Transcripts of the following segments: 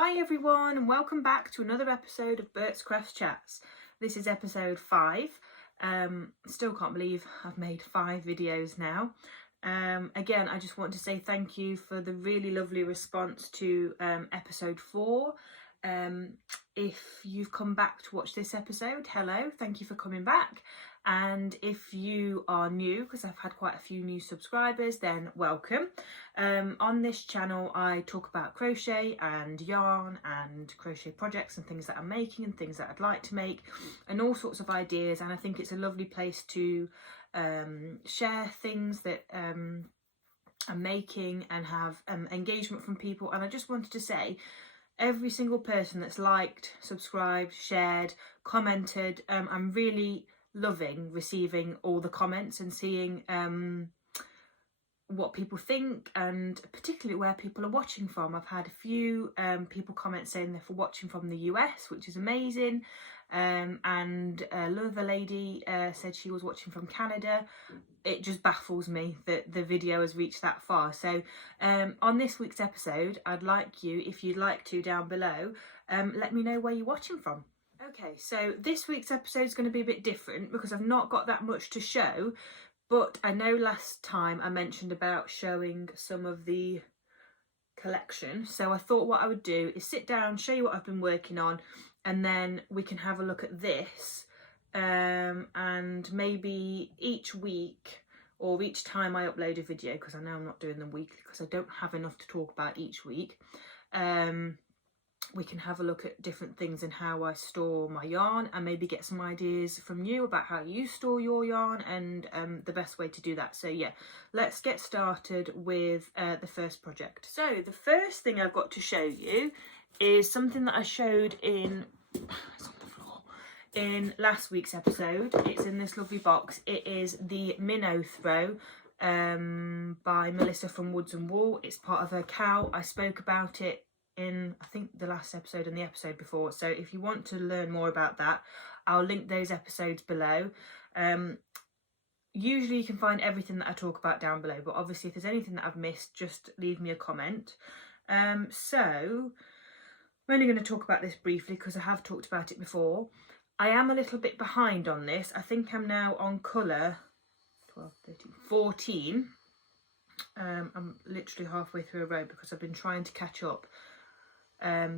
Hi everyone and welcome back to another episode of Bertscrafts Chats. This is episode 5. Still can't believe I've made 5 videos now. Again, I just want to say thank you for the really lovely response to episode 4. If you've come back to watch this episode, hello, thank you for coming back. And if you are new, because I've had quite a few new subscribers, then welcome. On this channel I talk about crochet and yarn and crochet projects and things that I'm making and things that I'd like to make and all sorts of ideas, and I think it's a lovely place to share things that I'm making and have engagement from people. And I just wanted to say, every single person that's liked, subscribed, shared, commented, I'm really loving receiving all the comments and seeing what people think, and particularly where people are watching from. I've had a few people comment saying they're watching from the US, which is amazing, and another lady said she was watching from Canada. It just baffles me that the video has reached that far. So on this week's episode, I'd like you, if you'd like to, down below, let me know where you're watching from. Okay, so this week's episode is going to be a bit different because I've not got that much to show, but I know last time I mentioned about showing some of the collection, so I thought what I would do is sit down, show you what I've been working on, and then we can have a look at this, and maybe each week or each time I upload a video, because I know I'm not doing them weekly because I don't have enough to talk about each week, we can have a look at different things and how I store my yarn, and maybe get some ideas from you about how you store your yarn and the best way to do that. So yeah, let's get started with the first project. So the first thing I've got to show you is something that I showed in, it's on the floor, in last week's episode. It's in this lovely box. It is the Minnow Throw by Melissa from Woods and Wool. It's part of her cowl. I spoke about it in, I think, the last episode and the episode before, so if you want to learn more about that, I'll link those episodes below. Usually you can find everything that I talk about down below, but obviously if there's anything that I've missed, just leave me a comment. So I'm only going to talk about this briefly because I have talked about it before. I am a little bit behind on this. I think I'm now on colour 12, 13, 14. I'm literally halfway through a row because I've been trying to catch up.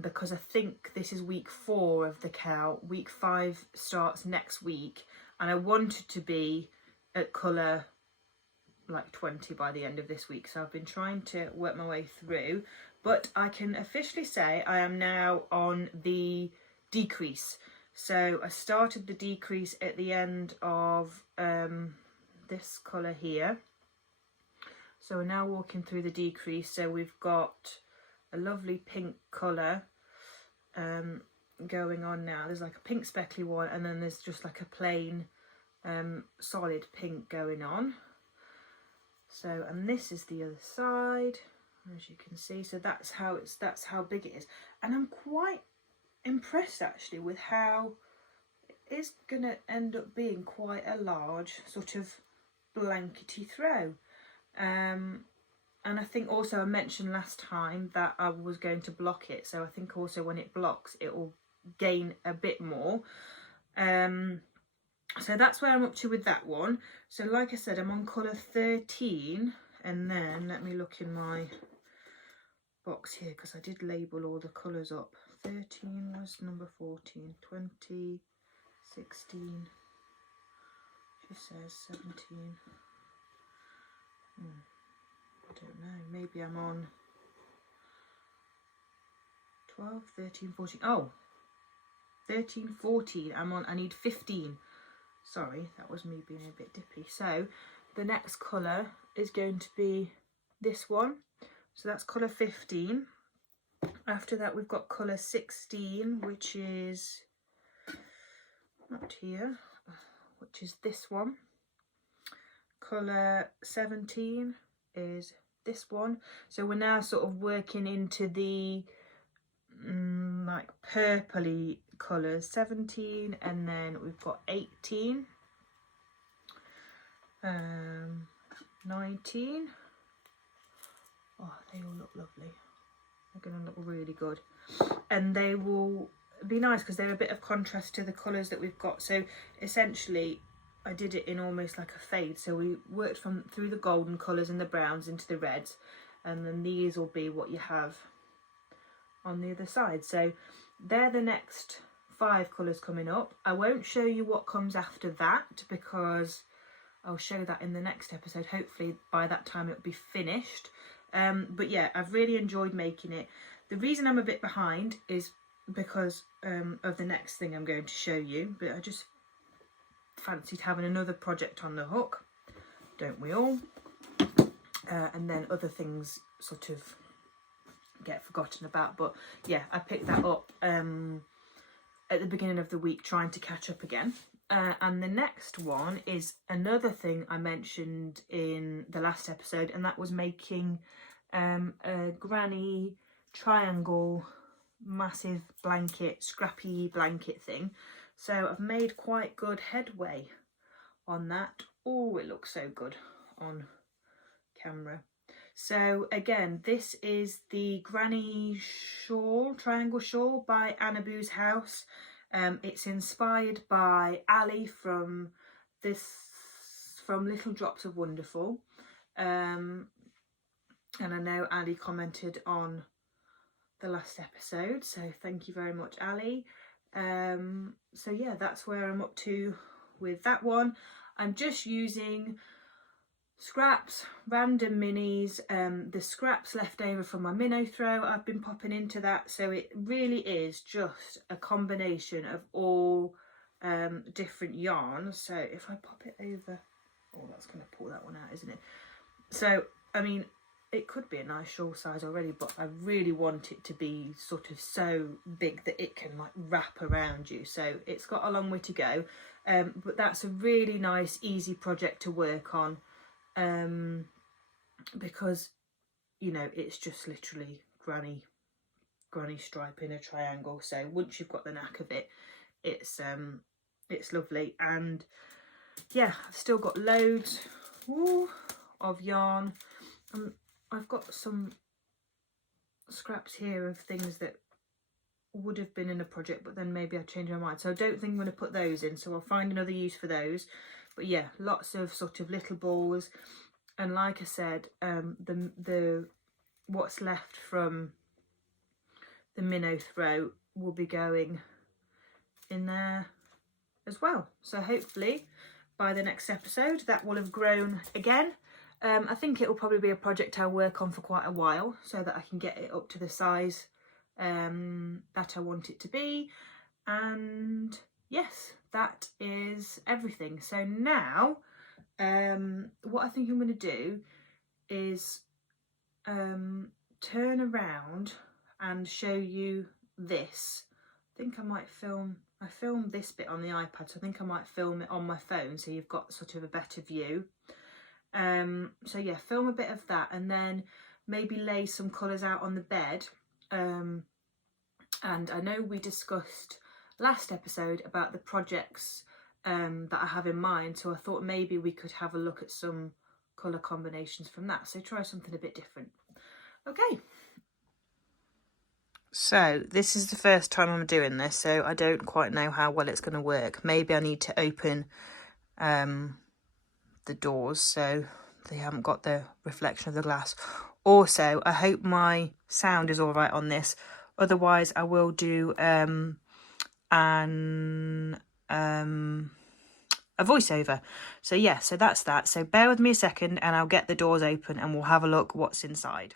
Because I think this is week 4 of the cowl. Week 5 starts next week, and I wanted to be at colour like 20 by the end of this week, so I've been trying to work my way through, but I can officially say I am now on the decrease. So I started the decrease at the end of this colour here, so we're now walking through the decrease. So we've got a lovely pink colour going on now. There's like a pink speckly one, and then there's just like a plain solid pink going on. So, and this is the other side, as you can see. So that's how big it is, and I'm quite impressed actually with how it's gonna end up being quite a large sort of blankety throw. And I think also I mentioned last time that I was going to block it, so I think also when it blocks it will gain a bit more. So that's where I'm up to with that one. So like I said, I'm on colour 13, and then let me look in my box here because I did label all the colours up. 13 was number 14, 20, 16, she says 17. I don't know, maybe I'm on 12, 13, 14, oh, 13, 14, I'm on, I need 15, sorry, that was me being a bit dippy. So the next colour is going to be this one, so that's colour 15. After that we've got colour 16, which is not here, which is this one. Colour 17 is this one. So we're now sort of working into the like purpley colours. 17, and then we've got 18, 19. Oh, they all look lovely. They're going to look really good. And they will be nice because they're a bit of contrast to the colours that we've got. So essentially I did it in almost like a fade. So we worked through the golden colours and the browns into the reds. And then these will be what you have on the other side. So they're the next 5 colours coming up. I won't show you what comes after that because I'll show that in the next episode. Hopefully by that time it'll be finished. But yeah, I've really enjoyed making it. The reason I'm a bit behind is because of the next thing I'm going to show you, but I just fancied having another project on the hook, don't we all? And then other things sort of get forgotten about. But yeah, I picked that up at the beginning of the week, trying to catch up again. And the next one is another thing I mentioned in the last episode, and that was making a granny triangle massive blanket, scrappy blanket thing. So I've made quite good headway on that. Oh, it looks so good on camera. So again, this is the granny shawl, triangle shawl by Annaboo's House. It's inspired by Ali from Little Drops of Wonderful. And I know Ali commented on the last episode, so thank you very much, Ali. So yeah, that's where I'm up to with that one. I'm just using scraps, random minis, the scraps left over from my minnow throw I've been popping into that. So it really is just a combination of all different yarns. So if I pop it over, oh, that's going to pull that one out, isn't it? So I mean, it could be a nice shawl size already, but I really want it to be sort of so big that it can like wrap around you. So it's got a long way to go, but that's a really nice, easy project to work on, because, you know, it's just literally granny stripe in a triangle. So once you've got the knack of it, it's lovely. And yeah, I've still got loads of yarn. I've got some scraps here of things that would have been in a project, but then maybe I changed my mind. So I don't think I'm going to put those in. So I'll find another use for those. But yeah, lots of sort of little balls. And like I said, the what's left from the minnow throw will be going in there as well. So hopefully by the next episode that will have grown again. I think it will probably be a project I'll work on for quite a while, so that I can get it up to the size that I want it to be. And yes, that is everything. So now what I think I'm going to do is turn around and show you this. I think I might I filmed this bit on the iPad, so I think I might film it on my phone so you've got sort of a better view. So yeah, film a bit of that and then maybe lay some colours out on the bed. And I know we discussed last episode about the projects that I have in mind, so I thought maybe we could have a look at some colour combinations from that. So try something a bit different. Okay. So this is the first time I'm doing this, so I don't quite know how well it's going to work. Maybe I need to open the doors so they haven't got the reflection of the glass. Also, I hope my sound is all right on this. Otherwise, I will do a voiceover. So yeah, so that's that. So bear with me a second and I'll get the doors open and we'll have a look what's inside.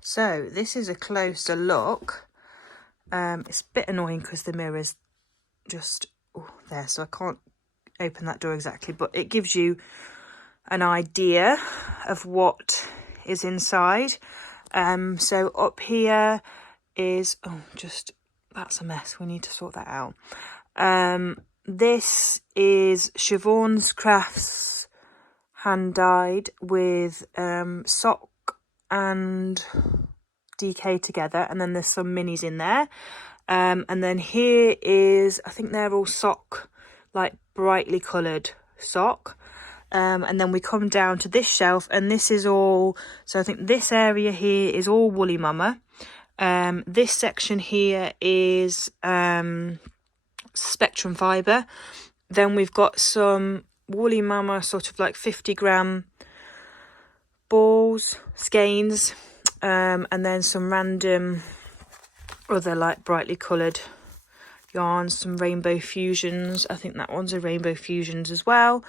So this is a closer look. It's a bit annoying because the mirror's just there, so I can't open that door exactly, but it gives you an idea of what is inside. So up here is that's a mess, we need to sort that out. This is Siobhan's Crafts hand dyed with sock and DK together, and then there's some minis in there, and then here is, I think they're all sock, like brightly coloured sock. And then we come down to this shelf and this is all, so I think this area here is all Woolly Mama. This section here is Spectrum fibre. Then we've got some Woolly Mama sort of like 50-gram balls, skeins, and then some random other like brightly coloured yarns, some Rainbow Fusions. I think that one's a Rainbow Fusions as well.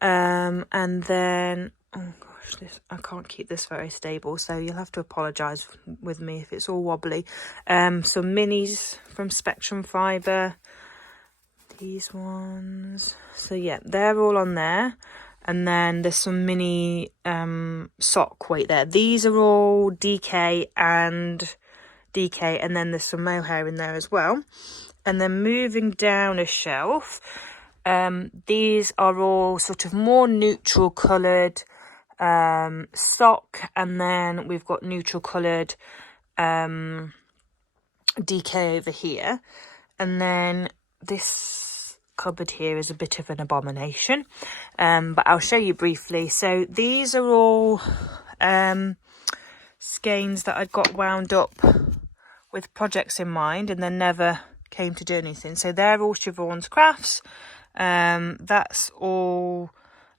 And then, oh gosh, I can't keep this very stable, so you'll have to apologise with me if it's all wobbly. Some minis from Spectrum Fibre, these ones. So yeah, they're all on there. And then there's some mini sock weight there. These are all DK, and then there's some mohair in there as well. And then moving down a shelf, these are all sort of more neutral coloured sock, and then we've got neutral coloured DK over here. And then this cupboard here is a bit of an abomination, but I'll show you briefly. So these are all skeins that I got wound up with projects in mind and then never came to do anything. So they're all Siobhan's Crafts. That's all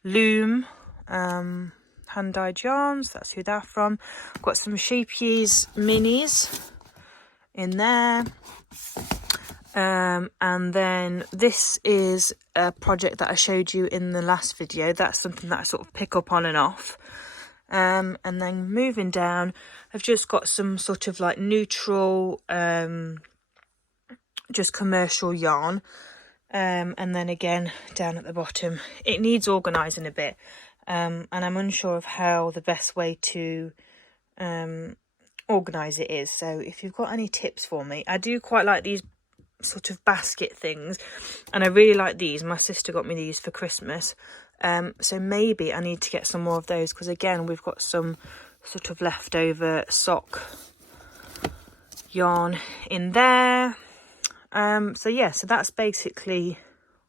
Loom hand-dyed yarns. That's who they're from. Got some Shapey's minis in there. And then this is a project that I showed you in the last video. That's something that I sort of pick up on and off. And then moving down, I've just got some sort of like neutral, just commercial yarn. And then again, down at the bottom, it needs organising a bit. And I'm unsure of how the best way to organise it is. So if you've got any tips for me, I do quite like these sort of basket things, and I really like these. My sister got me these for Christmas. So maybe I need to get some more of those, because again, we've got some sort of leftover sock yarn in there. So yeah, so that's basically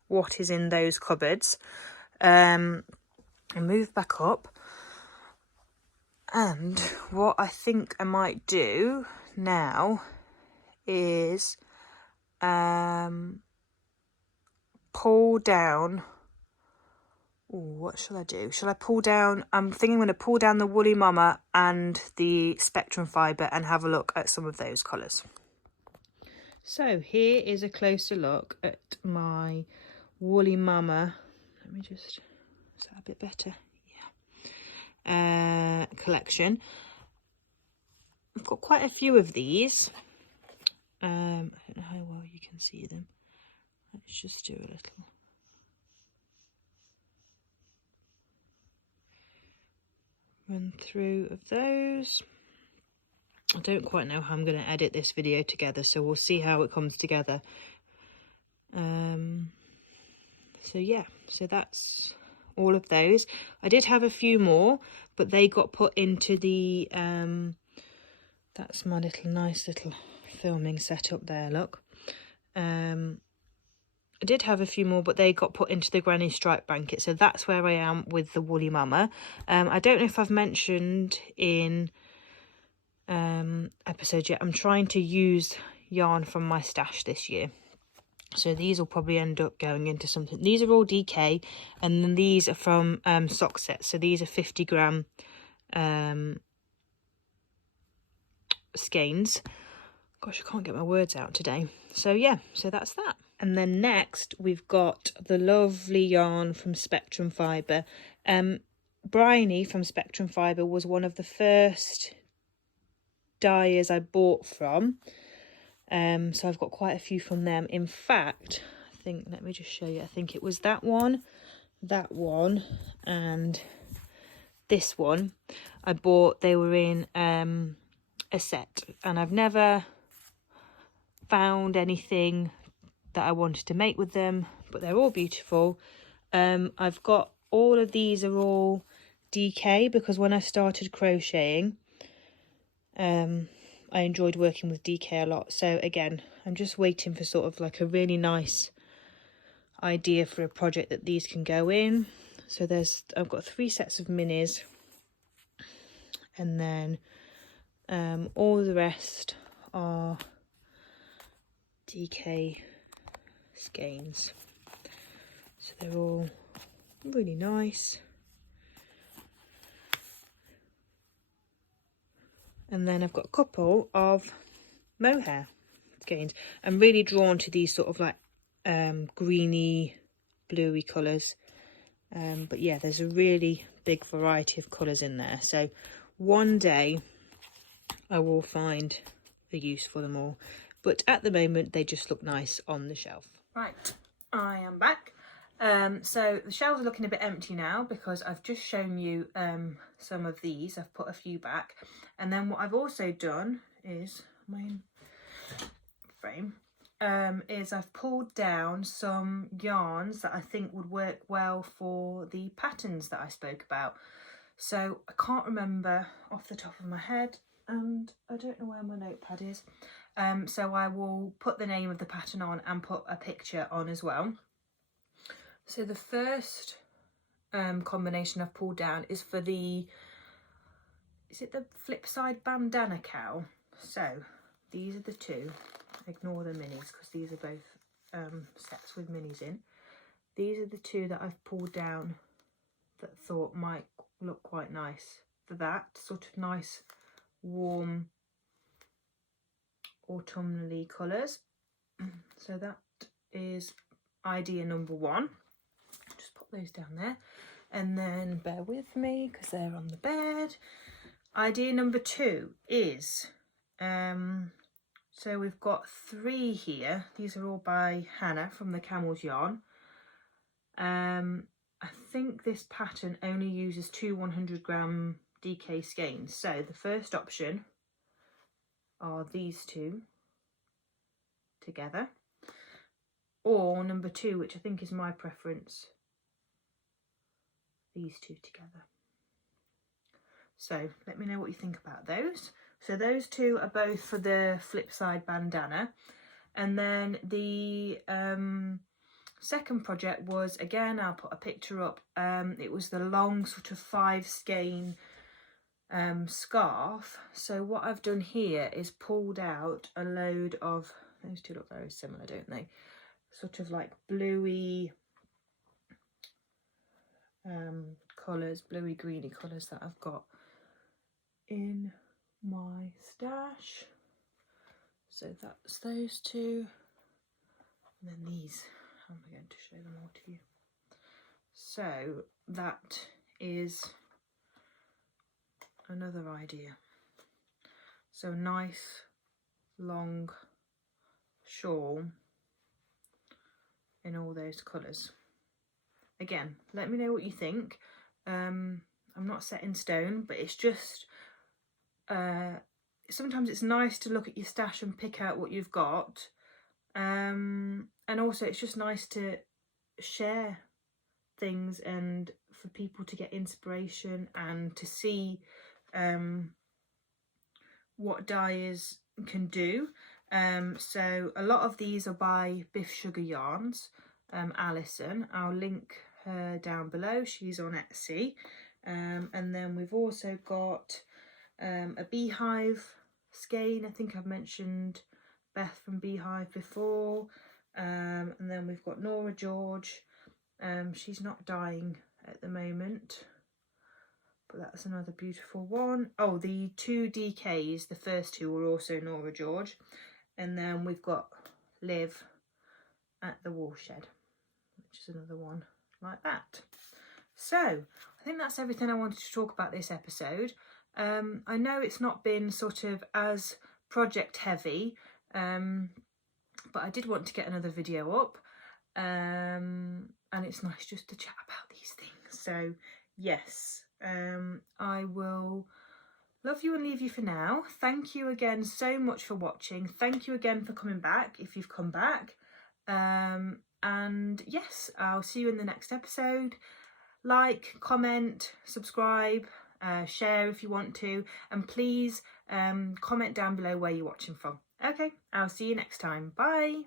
what is in those cupboards. I'll move back up, and what I think I might do now is pull down. Ooh, what shall I do? Shall I pull down? I'm thinking I'm going to pull down the Woolly Mama and the Spectrum Fibre and have a look at some of those colours. So here is a closer look at my Woolly Mama. Let me just, is that a bit better? Yeah. Collection. I've got quite a few of these. I don't know how well you can see them. Let's just do a little. Run through of those. I don't quite know how I'm going to edit this video together, so we'll see how it comes together. So yeah, so that's all of those. I did have a few more, but they got put into the that's my nice little filming setup there, look. I did have a few more, but they got put into the granny stripe blanket, so that's where I am with the Woolly Mama. I don't know if I've mentioned in episode yet, I'm trying to use yarn from my stash this year, so these will probably end up going into something. These are all DK, and then these are from sock sets, so these are 50-gram skeins. Gosh, I can't get my words out today. So yeah, so that's that. And then next we've got the lovely yarn from Spectrum Fibre. Bryony from Spectrum Fibre was one of the first dyers I bought from. So I've got quite a few from them. In fact, I think, let me just show you. I think it was that one, and this one I bought. They were in a set, and I've never found anything that I wanted to make with them, but they're all beautiful. I've got all of these are all DK, because when I started crocheting, I enjoyed working with DK a lot. So again, I'm just waiting for sort of like a really nice idea for a project that these can go in. So I've got 3 sets of minis, and then all the rest are DK skeins. So they're all really nice. And then I've got a couple of mohair skeins. I'm really drawn to these sort of like greeny, bluey colours. But yeah, there's a really big variety of colours in there. So one day I will find a use for them all. But at the moment, they just look nice on the shelf. Right, I am back. So the shelves are looking a bit empty now because I've just shown you some of these. I've put a few back. And then what I've also done is, my frame, is I've pulled down some yarns that I think would work well for the patterns that I spoke about. So I can't remember off the top of my head, and I don't know where my notepad is. So I will put the name of the pattern on and put a picture on as well. So the first combination I've pulled down is for the, is it the flip side bandana cowl? So these are the two. Ignore the minis because these are both sets with minis in. These are the two that I've pulled down that I thought might look quite nice for that sort of nice warm autumnally colours. So that is idea number one. Just put those down there, and then bear with me because they're on the bed. Idea number two is so we've got three here. These are all by Hannah from the Camel's Yarn. I think this pattern only uses two 100-gram DK skeins. So the first option are these two together, or number two, which I think is my preference, these two together. So let me know what you think about those. So those two are both for the flip side bandana. And then the second project was, again, I'll put a picture up, it was the long sort of 5 skein scarf. So what I've done here is pulled out a load of, those two look very similar, don't they? Sort of like bluey colours, bluey greeny colours that I've got in my stash. So that's those two, and then these, how am I going to show them all to you? So that is another idea. So nice long shawl in all those colours. Again, let me know what you think. I'm not set in stone, but it's just sometimes it's nice to look at your stash and pick out what you've got, and also it's just nice to share things and for people to get inspiration and to see what dyers can do. So a lot of these are by Biff Sugar Yarns, Alison. I'll link her down below. She's on Etsy. And then we've also got a beehive skein. I think I've mentioned Beth from Beehive before. And then we've got Nora George. She's not dyeing at the moment, but that's another beautiful one. Oh, the two DKs, the first two were also Nora George. And then we've got Liv at the Woolshed, which is another one like that. So I think that's everything I wanted to talk about this episode. I know it's not been sort of as project heavy, but I did want to get another video up, and it's nice just to chat about these things. So yes, I will love you and leave you for now. Thank you again so much for watching. Thank you again for coming back if you've come back. And yes, I'll see you in the next episode. Like, comment, subscribe, share if you want to, and please comment down below where you're watching from. Okay, I'll see you next time. Bye.